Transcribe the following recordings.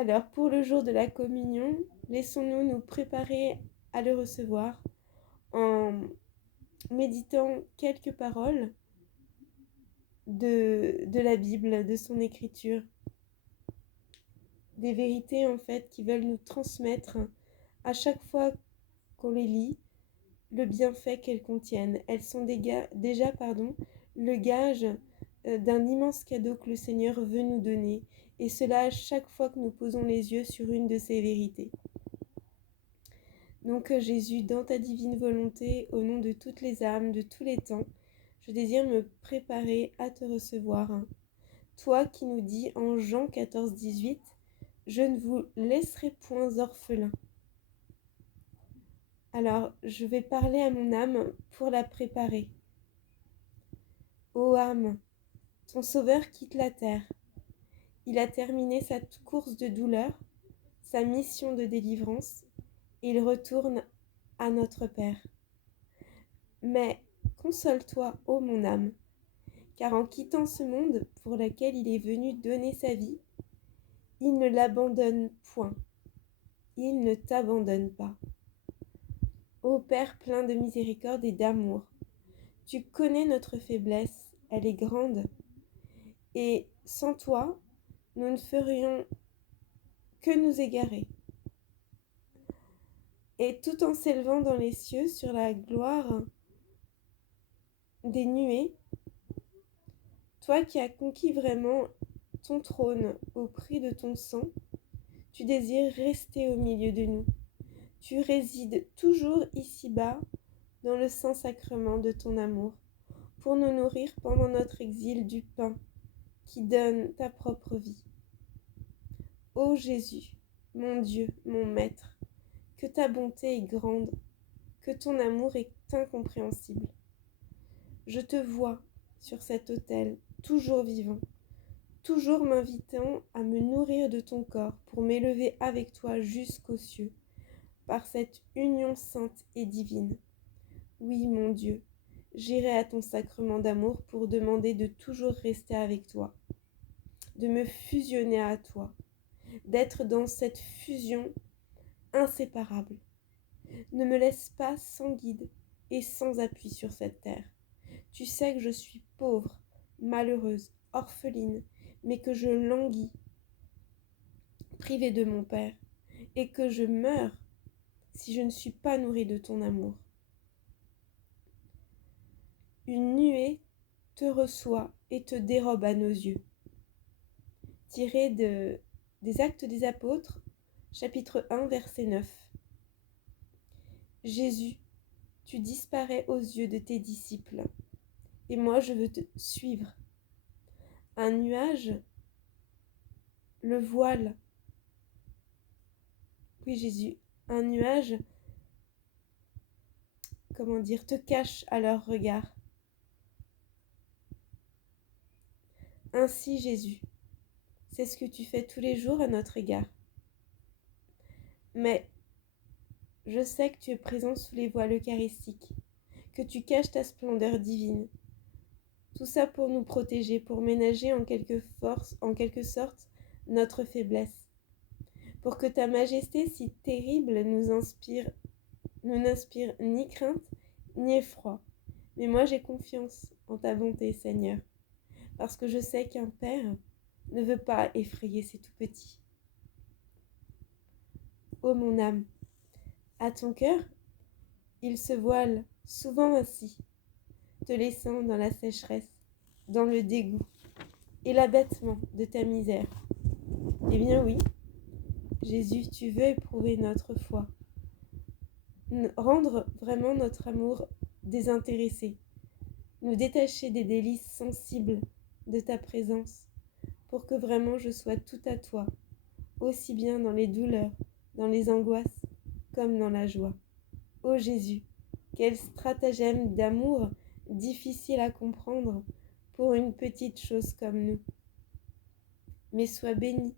Alors, pour le jour de la communion, laissons-nous nous préparer à le recevoir en méditant quelques paroles de la Bible, de son écriture. Des vérités en fait qui veulent nous transmettre à chaque fois qu'on les lit le bienfait qu'elles contiennent. Elles sont déjà le gage d'un immense cadeau que le Seigneur veut nous donner, et cela à chaque fois que nous posons les yeux sur une de ces vérités. Donc Jésus, dans ta divine volonté, au nom de toutes les âmes, de tous les temps, je désire me préparer à te recevoir. Toi qui nous dis en Jean 14, 18, « Je ne vous laisserai point orphelins ». Alors, je vais parler à mon âme pour la préparer. Ô âme, ton Sauveur quitte la terre. Il a terminé sa course de douleur, sa mission de délivrance, et il retourne à notre Père. Mais console-toi, ô mon âme, car en quittant ce monde pour lequel il est venu donner sa vie, il ne l'abandonne point, il ne t'abandonne pas. Ô Père plein de miséricorde et d'amour, tu connais notre faiblesse, elle est grande, et sans toi, nous ne ferions que nous égarer. Et tout en s'élevant dans les cieux sur la gloire des nuées, toi qui as conquis vraiment ton trône au prix de ton sang, tu désires rester au milieu de nous. Tu résides toujours ici-bas dans le Saint-Sacrement de ton amour, pour nous nourrir pendant notre exil du pain qui donne ta propre vie. Ô Jésus, mon Dieu, mon Maître, que ta bonté est grande, que ton amour est incompréhensible. Je te vois sur cet autel, toujours vivant, toujours m'invitant à me nourrir de ton corps pour m'élever avec toi jusqu'aux cieux, par cette union sainte et divine. Oui, mon Dieu, j'irai à ton sacrement d'amour pour demander de toujours rester avec toi, de me fusionner à toi, d'être dans cette fusion inséparable. Ne me laisse pas sans guide et sans appui sur cette terre. Tu sais que je suis pauvre, malheureuse, orpheline, mais que je languis, privée de mon Père, et que je meurs si je ne suis pas nourrie de ton amour. Une nuée te reçoit et te dérobe à nos yeux. Tiré des Actes des Apôtres, chapitre 1, verset 9. Jésus, tu disparais aux yeux de tes disciples, et moi je veux te suivre. Un nuage, le voile. Oui, Jésus, un nuage, te cache à leur regard. Ainsi, Jésus, c'est ce que tu fais tous les jours à notre égard. Mais je sais que tu es présent sous les voiles eucharistiques, que tu caches ta splendeur divine. Tout ça pour nous protéger, pour ménager en quelque sorte notre faiblesse, pour que ta majesté si terrible nous n'inspire ni crainte ni effroi. Mais moi j'ai confiance en ta bonté, Seigneur, parce que je sais qu'un père ne veut pas effrayer ses tout-petits. Ô mon âme, à ton cœur, il se voile souvent ainsi, te laissant dans la sécheresse, dans le dégoût et l'abattement de ta misère. Eh bien oui, Jésus, tu veux éprouver notre foi, rendre vraiment notre amour désintéressé, nous détacher des délices sensibles de ta présence, pour que vraiment je sois tout à toi, aussi bien dans les douleurs, dans les angoisses, comme dans la joie. Ô Jésus, quel stratagème d'amour difficile à comprendre pour une petite chose comme nous. Mais sois béni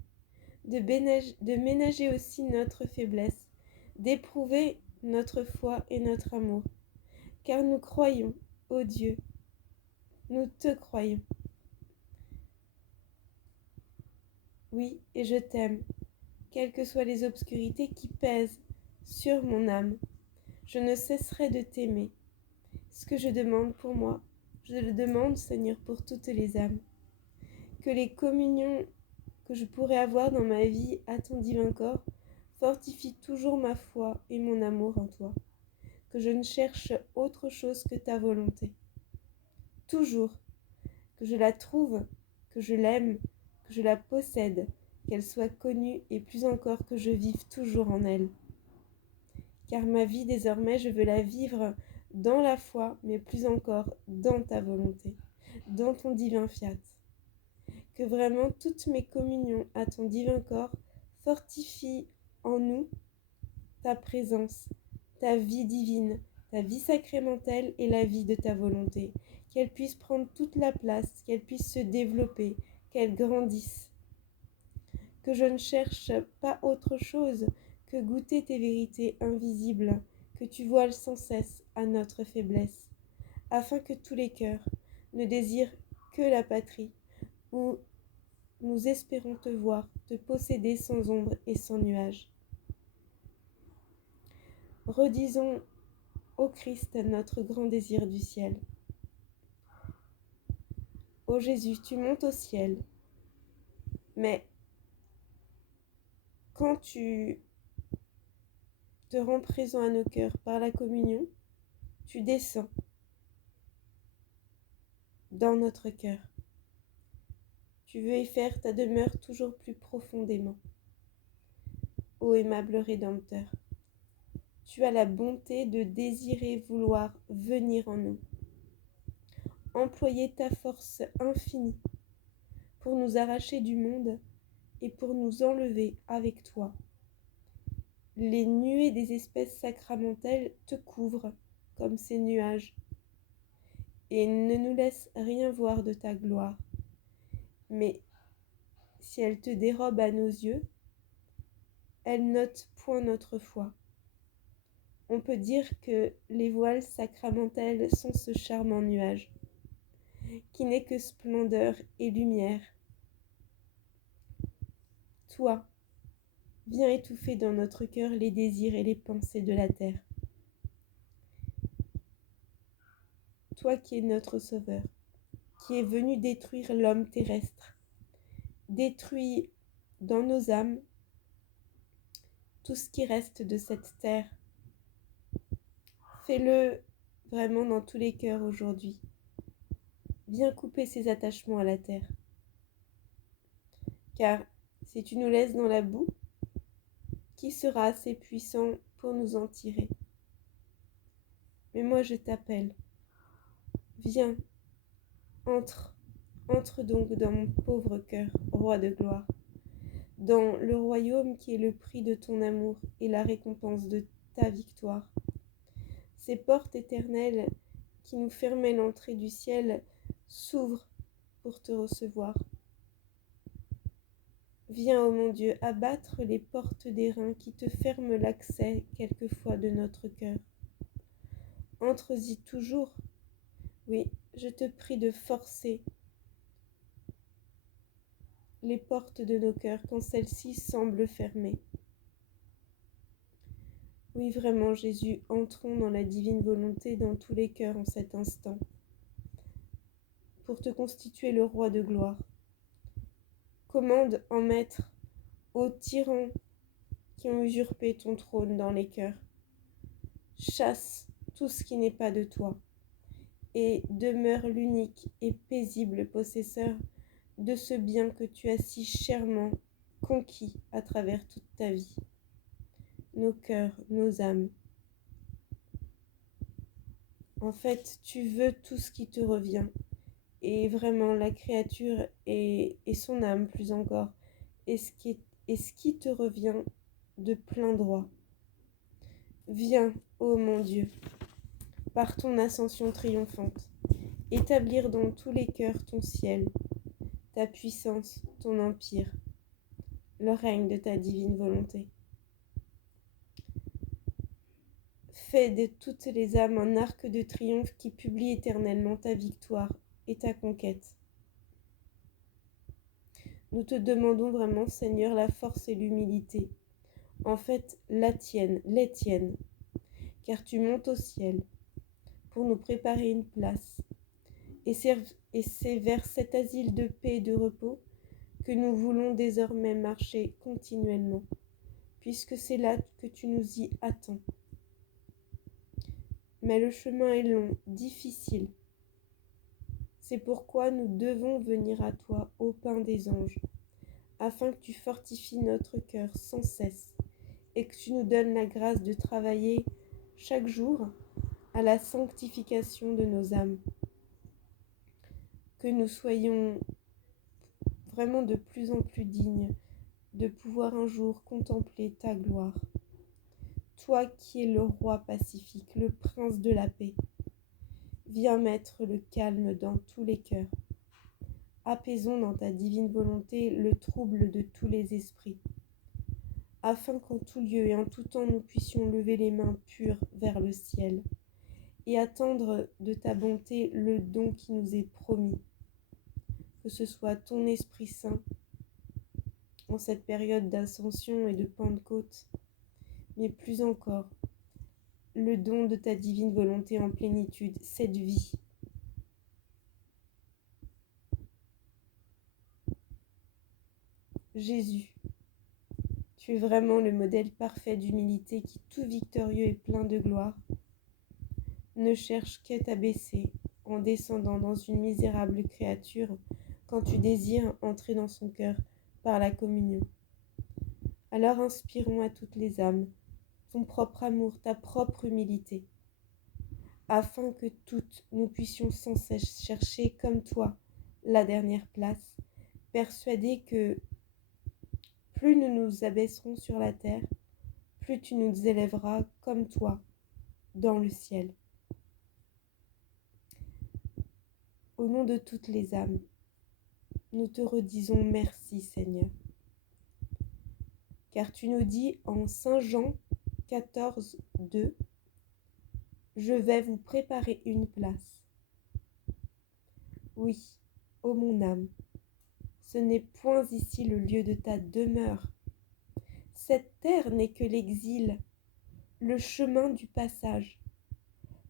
de ménager aussi notre faiblesse, d'éprouver notre foi et notre amour, car nous croyons, ô Dieu, nous te croyons. Oui, et je t'aime, quelles que soient les obscurités qui pèsent sur mon âme. Je ne cesserai de t'aimer. Ce que je demande pour moi, je le demande, Seigneur, pour toutes les âmes. Que les communions que je pourrais avoir dans ma vie à ton divin corps fortifient toujours ma foi et mon amour en toi. Que je ne cherche autre chose que ta volonté. Toujours, que je la trouve, que je l'aime, que je la possède, qu'elle soit connue et plus encore que je vive toujours en elle. Car ma vie désormais, je veux la vivre dans la foi, mais plus encore dans ta volonté, dans ton divin fiat. Que vraiment toutes mes communions à ton divin corps fortifient en nous ta présence, ta vie divine, ta vie sacramentelle et la vie de ta volonté. Qu'elle puisse prendre toute la place, qu'elle puisse se développer, qu'elle grandisse. Que je ne cherche pas autre chose que goûter tes vérités invisibles, que tu voiles sans cesse à notre faiblesse, afin que tous les cœurs ne désirent que la patrie, où nous espérons te voir, te posséder sans ombre et sans nuage. Redisons au Christ notre grand désir du ciel. Ô Jésus, tu montes au ciel, mais quand tu te rends présent à nos cœurs par la communion, tu descends dans notre cœur. Tu veux y faire ta demeure toujours plus profondément. Ô aimable Rédempteur, tu as la bonté de désirer vouloir venir en nous. Employer ta force infinie pour nous arracher du monde et pour nous enlever avec toi. Les nuées des espèces sacramentelles te couvrent comme ces nuages et ne nous laissent rien voir de ta gloire. Mais si elles te dérobent à nos yeux, elles n'ôtent point notre foi. On peut dire que les voiles sacramentelles sont ce charmant nuage, qui n'est que splendeur et lumière. Toi, viens étouffer dans notre cœur les désirs et les pensées de la terre. Toi qui es notre Sauveur, qui es venu détruire l'homme terrestre, détruis dans nos âmes tout ce qui reste de cette terre. Fais-le vraiment dans tous les cœurs aujourd'hui. Viens couper ces attachements à la terre. Car si tu nous laisses dans la boue, qui sera assez puissant pour nous en tirer? Mais moi je t'appelle. Viens, entre donc dans mon pauvre cœur, roi de gloire, dans le royaume qui est le prix de ton amour et la récompense de ta victoire. Ces portes éternelles qui nous fermaient l'entrée du ciel s'ouvrent pour te recevoir. Viens, ô mon Dieu, abattre les portes d'airain qui te ferment l'accès quelquefois de notre cœur. Entre-y toujours. Oui, je te prie de forcer les portes de nos cœurs quand celles-ci semblent fermées. Oui, vraiment, Jésus, entrons dans la divine volonté dans tous les cœurs en cet instant, pour te constituer le roi de gloire. Commande en maître aux tyrans qui ont usurpé ton trône dans les cœurs. Chasse tout ce qui n'est pas de toi et demeure l'unique et paisible possesseur de ce bien que tu as si chèrement conquis à travers toute ta vie. Nos cœurs, nos âmes. En fait, tu veux tout ce qui te revient. Et vraiment, la créature et son âme, plus encore, est ce qui te revient de plein droit. Viens, ô mon Dieu, par ton ascension triomphante, établir dans tous les cœurs ton ciel, ta puissance, ton empire, le règne de ta divine volonté. Fais de toutes les âmes un arc de triomphe qui publie éternellement ta victoire et ta conquête. Nous te demandons vraiment, Seigneur, la force et l'humilité. En fait, la tienne, les tiennes, car tu montes au ciel pour nous préparer une place. Et c'est vers cet asile de paix et de repos que nous voulons désormais marcher continuellement, puisque c'est là que tu nous y attends. Mais le chemin est long, difficile. C'est pourquoi nous devons venir à toi, ô pain des anges, afin que tu fortifies notre cœur sans cesse et que tu nous donnes la grâce de travailler chaque jour à la sanctification de nos âmes. Que nous soyons vraiment de plus en plus dignes de pouvoir un jour contempler ta gloire. Toi qui es le roi pacifique, le prince de la paix, viens mettre le calme dans tous les cœurs. Apaisons dans ta divine volonté le trouble de tous les esprits, afin qu'en tout lieu et en tout temps nous puissions lever les mains pures vers le ciel et attendre de ta bonté le don qui nous est promis, que ce soit ton Esprit Saint en cette période d'ascension et de Pentecôte, mais plus encore, le don de ta divine volonté en plénitude, cette vie. Jésus, tu es vraiment le modèle parfait d'humilité qui, tout victorieux et plein de gloire, ne cherche qu'à t'abaisser en descendant dans une misérable créature quand tu désires entrer dans son cœur par la communion. Alors inspirons à toutes les âmes ton propre amour, ta propre humilité, afin que toutes nous puissions sans cesse chercher comme toi la dernière place, persuadés que plus nous nous abaisserons sur la terre, plus tu nous élèveras comme toi dans le ciel. Au nom de toutes les âmes, nous te redisons merci, Seigneur. Car tu nous dis en Saint Jean 14, 2, « Je vais vous préparer une place. » Oui, ô mon âme, ce n'est point ici le lieu de ta demeure. Cette terre n'est que l'exil, le chemin du passage.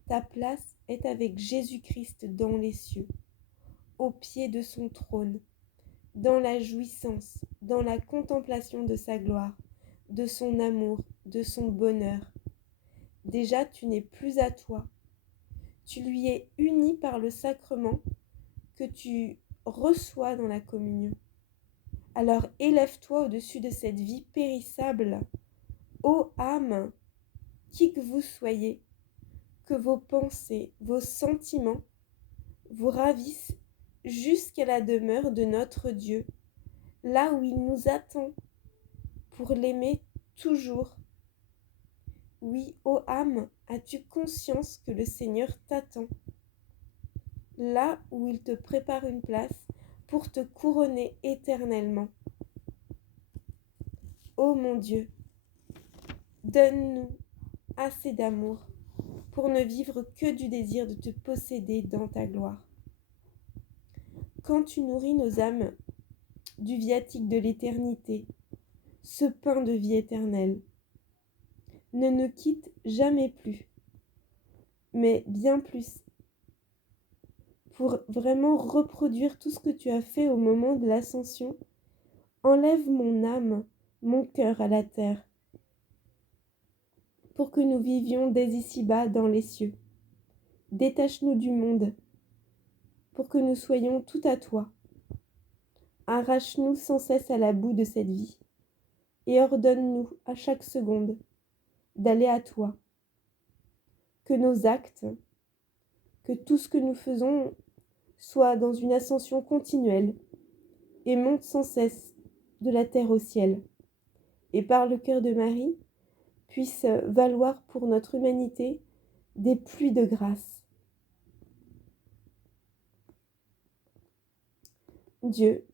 Ta place est avec Jésus-Christ dans les cieux, au pied de son trône, dans la jouissance, dans la contemplation de sa gloire, de son amour, de son bonheur. Déjà, tu n'es plus à toi. Tu lui es uni par le sacrement que tu reçois dans la communion. Alors élève-toi au-dessus de cette vie périssable. Ô âme, qui que vous soyez, que vos pensées, vos sentiments vous ravissent jusqu'à la demeure de notre Dieu, là où il nous attend pour l'aimer toujours. Oui, ô âme, as-tu conscience que le Seigneur t'attend, là où il te prépare une place pour te couronner éternellement. Ô mon Dieu, donne-nous assez d'amour pour ne vivre que du désir de te posséder dans ta gloire. Quand tu nourris nos âmes du viatique de l'éternité, ce pain de vie éternelle, ne nous quitte jamais plus, mais bien plus, pour vraiment reproduire tout ce que tu as fait au moment de l'ascension. Enlève mon âme, mon cœur à la terre, pour que nous vivions dès ici-bas dans les cieux. Détache-nous du monde, pour que nous soyons tout à toi. Arrache-nous sans cesse à la boue de cette vie, et ordonne-nous à chaque seconde d'aller à toi. Que nos actes, que tout ce que nous faisons soit dans une ascension continuelle et monte sans cesse de la terre au ciel, et par le cœur de Marie, puisse valoir pour notre humanité des pluies de grâce. Dieu,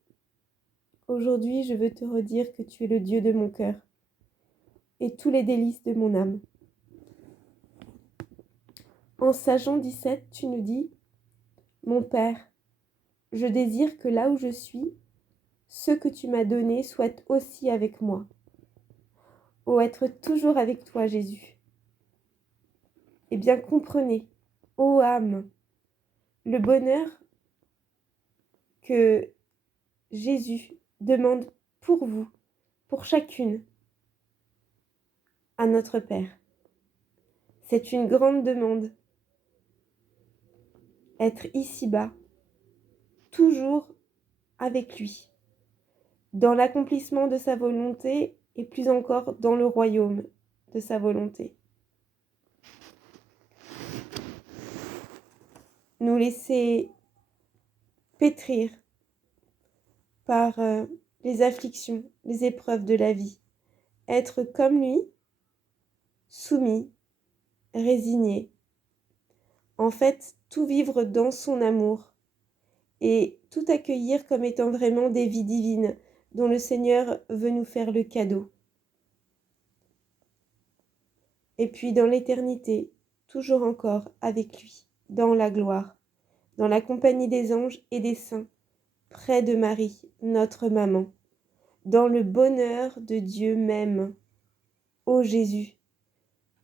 aujourd'hui je veux te redire que tu es le Dieu de mon cœur et tous les délices de mon âme. En Saint Jean 17, tu nous dis « Mon Père, je désire que là où je suis, ceux que tu m'as donnés soient aussi avec moi. Ô être toujours avec toi, Jésus. Eh bien, comprenez, ô âme, le bonheur que Jésus demande pour vous, pour chacune, à notre Père. C'est une grande demande. Être ici-bas, toujours avec lui, dans l'accomplissement de sa volonté et plus encore dans le royaume de sa volonté. Nous laisser pétrir par les afflictions, les épreuves de la vie. Être comme lui, soumis, résigné. En fait, tout vivre dans son amour et tout accueillir comme étant vraiment des vies divines dont le Seigneur veut nous faire le cadeau. Et puis dans l'éternité, toujours encore avec lui, dans la gloire, dans la compagnie des anges et des saints, près de Marie, notre maman, dans le bonheur de Dieu même. Ô Jésus,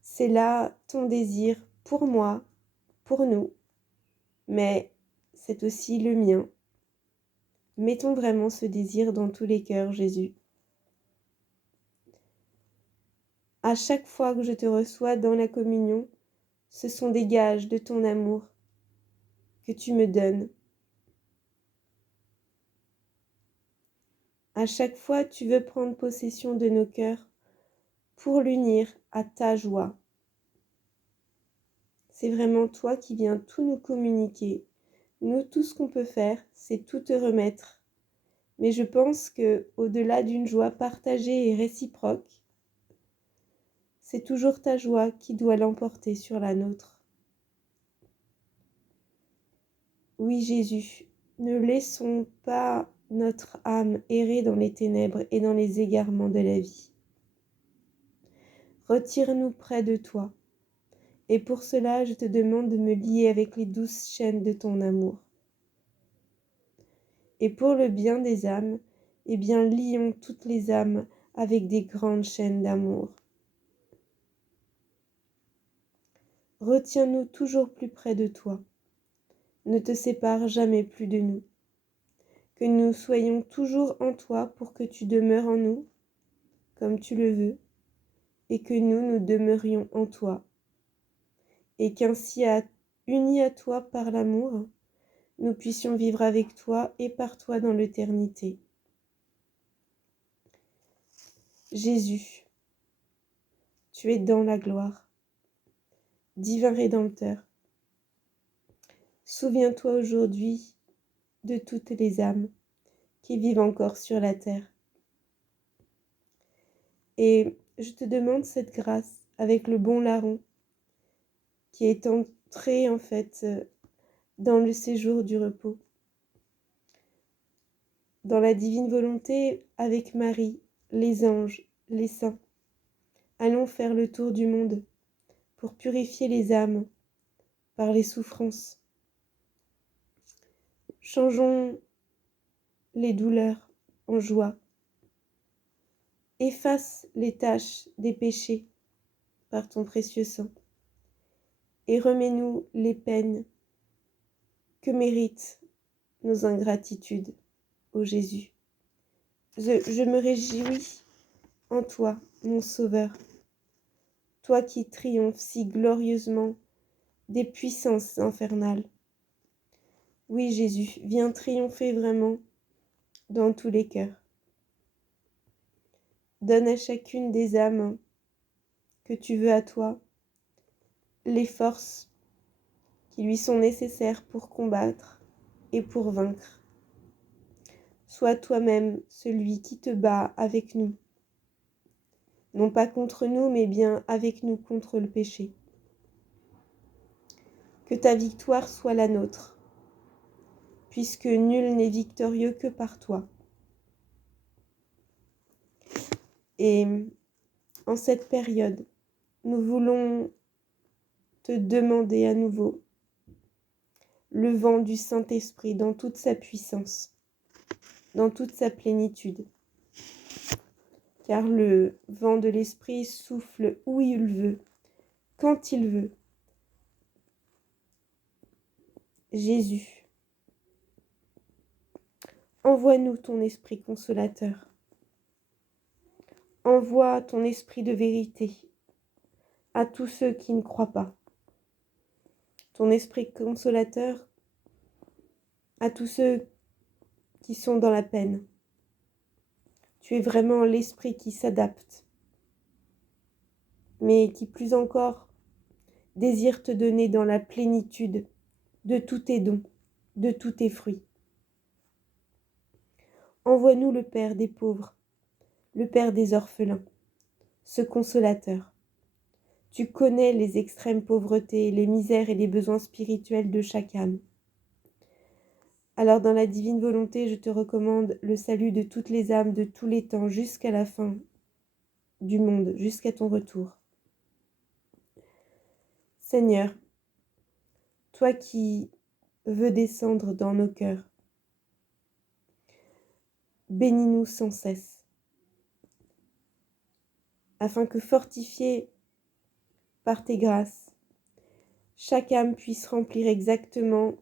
c'est là ton désir pour moi, pour nous, mais c'est aussi le mien. Mettons vraiment ce désir dans tous les cœurs, Jésus. À chaque fois que je te reçois dans la communion, ce sont des gages de ton amour que tu me donnes. À chaque fois, tu veux prendre possession de nos cœurs pour l'unir à ta joie. C'est vraiment toi qui viens tout nous communiquer. Nous, tout ce qu'on peut faire, c'est tout te remettre. Mais je pense que, au-delà d'une joie partagée et réciproque, c'est toujours ta joie qui doit l'emporter sur la nôtre. Oui, Jésus, ne laissons pas notre âme errer dans les ténèbres et dans les égarements de la vie. Retire-nous près de toi. Et pour cela, je te demande de me lier avec les douces chaînes de ton amour. Et pour le bien des âmes, eh bien, lions toutes les âmes avec des grandes chaînes d'amour. Retiens-nous toujours plus près de toi. Ne te sépare jamais plus de nous. Que nous soyons toujours en toi pour que tu demeures en nous, comme tu le veux, et que nous demeurions en toi. Et qu'ainsi, unis à toi par l'amour, nous puissions vivre avec toi et par toi dans l'éternité. Jésus, tu es dans la gloire. Divin Rédempteur, souviens-toi aujourd'hui de toutes les âmes qui vivent encore sur la terre. Et je te demande cette grâce avec le bon larron qui est entré en fait dans le séjour du repos. Dans la divine volonté avec Marie, les anges, les saints. Allons faire le tour du monde pour purifier les âmes par les souffrances. Changeons les douleurs en joie. Efface les taches des péchés par ton précieux sang et remets-nous les peines que méritent nos ingratitudes, ô Jésus. Je me réjouis en toi, mon Sauveur, toi qui triomphes si glorieusement des puissances infernales. Oui, Jésus, viens triompher vraiment dans tous les cœurs. Donne à chacune des âmes que tu veux à toi les forces qui lui sont nécessaires pour combattre et pour vaincre. Sois toi-même celui qui te bat avec nous, non pas contre nous, mais bien avec nous contre le péché. Que ta victoire soit la nôtre, puisque nul n'est victorieux que par toi. Et en cette période, nous voulons te demander à nouveau le vent du Saint-Esprit dans toute sa puissance. dans toute sa plénitude. Car le vent de l'Esprit souffle où il veut, quand il veut. Jésus, envoie-nous ton Esprit consolateur. Envoie ton Esprit de vérité à tous ceux qui ne croient pas. Ton Esprit consolateur à tous ceux qui sont dans la peine. Tu es vraiment l'Esprit qui s'adapte, mais qui plus encore désire te donner dans la plénitude de tous tes dons, de tous tes fruits. Envoie-nous le Père des pauvres, le Père des orphelins, ce consolateur. Tu connais les extrêmes pauvretés, les misères et les besoins spirituels de chaque âme. Alors dans la divine volonté, je te recommande le salut de toutes les âmes de tous les temps jusqu'à la fin du monde, jusqu'à ton retour. Seigneur, toi qui veux descendre dans nos cœurs, bénis-nous sans cesse, afin que fortifiée par tes grâces, chaque âme puisse remplir exactement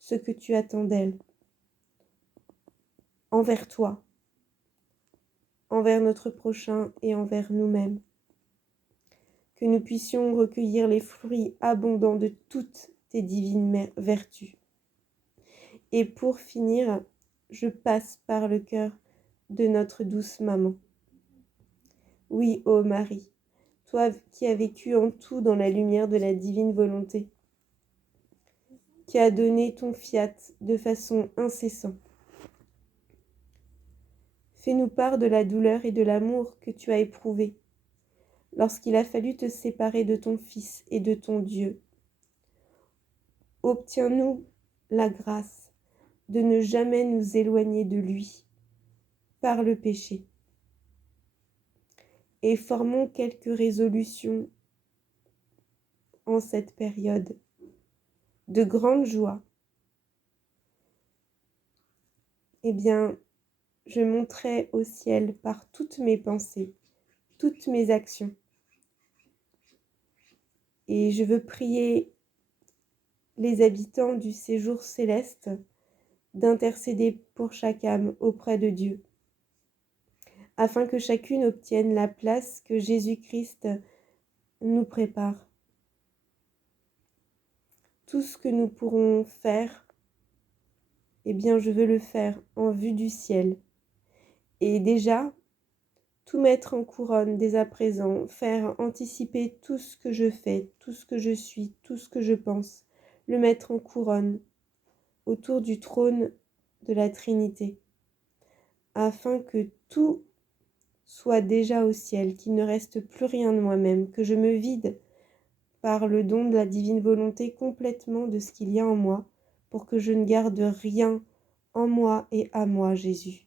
ce que tu attends d'elle, envers toi, envers notre prochain et envers nous-mêmes. Que nous puissions recueillir les fruits abondants de toutes tes divines vertus. Et pour finir, je passe par le cœur de notre douce maman. Oui, ô Marie, toi qui as vécu en tout dans la lumière de la divine volonté, qui as donné ton fiat de façon incessante. Fais-nous part de la douleur et de l'amour que tu as éprouvé lorsqu'il a fallu te séparer de ton Fils et de ton Dieu. Obtiens-nous la grâce de ne jamais nous éloigner de lui par le péché. Et formons quelques résolutions en cette période de grande joie. Eh bien, je monterai au ciel par toutes mes pensées, toutes mes actions. Et je veux prier les habitants du séjour céleste d'intercéder pour chaque âme auprès de Dieu, afin que chacune obtienne la place que Jésus-Christ nous prépare. Tout ce que nous pourrons faire, eh bien, je veux le faire en vue du ciel. Et déjà, tout mettre en couronne dès à présent, faire anticiper tout ce que je fais, tout ce que je suis, tout ce que je pense, le mettre en couronne autour du trône de la Trinité, afin que tout soit déjà au ciel, qu'il ne reste plus rien de moi-même, que je me vide par le don de la divine volonté complètement de ce qu'il y a en moi, pour que je ne garde rien en moi et à moi, Jésus.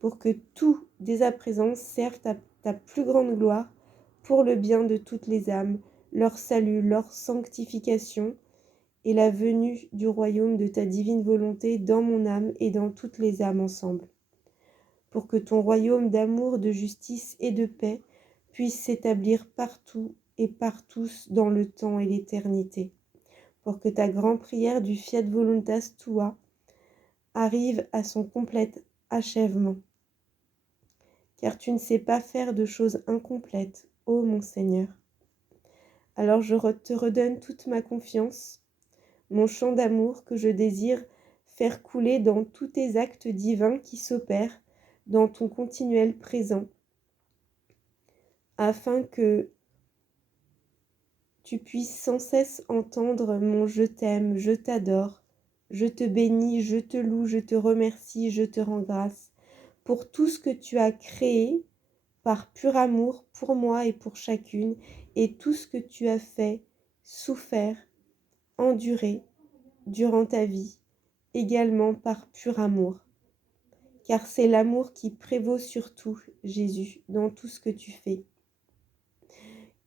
Pour que tout, dès à présent, serve à ta plus grande gloire, pour le bien de toutes les âmes, leur salut, leur sanctification, et la venue du royaume de ta divine volonté dans mon âme et dans toutes les âmes ensemble. Pour que ton royaume d'amour, de justice et de paix puisse s'établir partout et par tous dans le temps et l'éternité. Pour que ta grande prière du Fiat Voluntas Tua arrive à son complet achèvement. Car tu ne sais pas faire de choses incomplètes, ô mon Seigneur. Alors je te redonne toute ma confiance, mon chant d'amour que je désire faire couler dans tous tes actes divins qui s'opèrent dans ton continuel présent, afin que tu puisses sans cesse entendre mon je t'aime, je t'adore, je te bénis, je te loue, je te remercie, je te rends grâce pour tout ce que tu as créé par pur amour pour moi et pour chacune, et tout ce que tu as fait, souffert, enduré durant ta vie, également par pur amour. Car c'est l'amour qui prévaut sur tout, Jésus, dans tout ce que tu fais.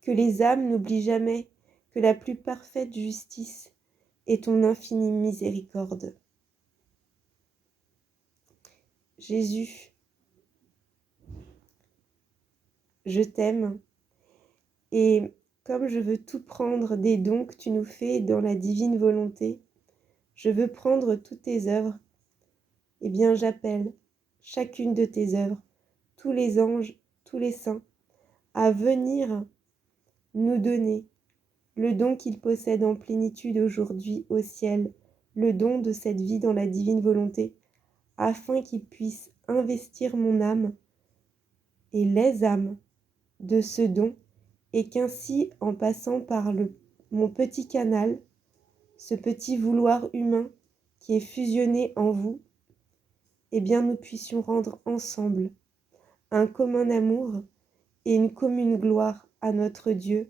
Que les âmes n'oublient jamais que la plus parfaite justice est ton infinie miséricorde. Jésus, je t'aime et comme je veux tout prendre des dons que tu nous fais dans la divine volonté, je veux prendre toutes tes œuvres, eh bien j'appelle chacune de tes œuvres, tous les anges, tous les saints, à venir nous donner le don qu'ils possèdent en plénitude aujourd'hui au ciel, le don de cette vie dans la divine volonté, afin qu'ils puissent investir mon âme et les âmes de ce don, et qu'ainsi, en passant par mon petit canal, ce petit vouloir humain qui est fusionné en vous, eh bien nous puissions rendre ensemble un commun amour et une commune gloire à notre Dieu,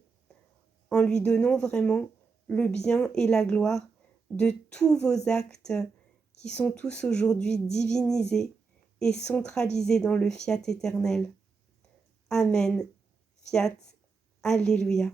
en lui donnant vraiment le bien et la gloire de tous vos actes qui sont tous aujourd'hui divinisés et centralisés dans le fiat éternel. Amen. Fiat. Alléluia.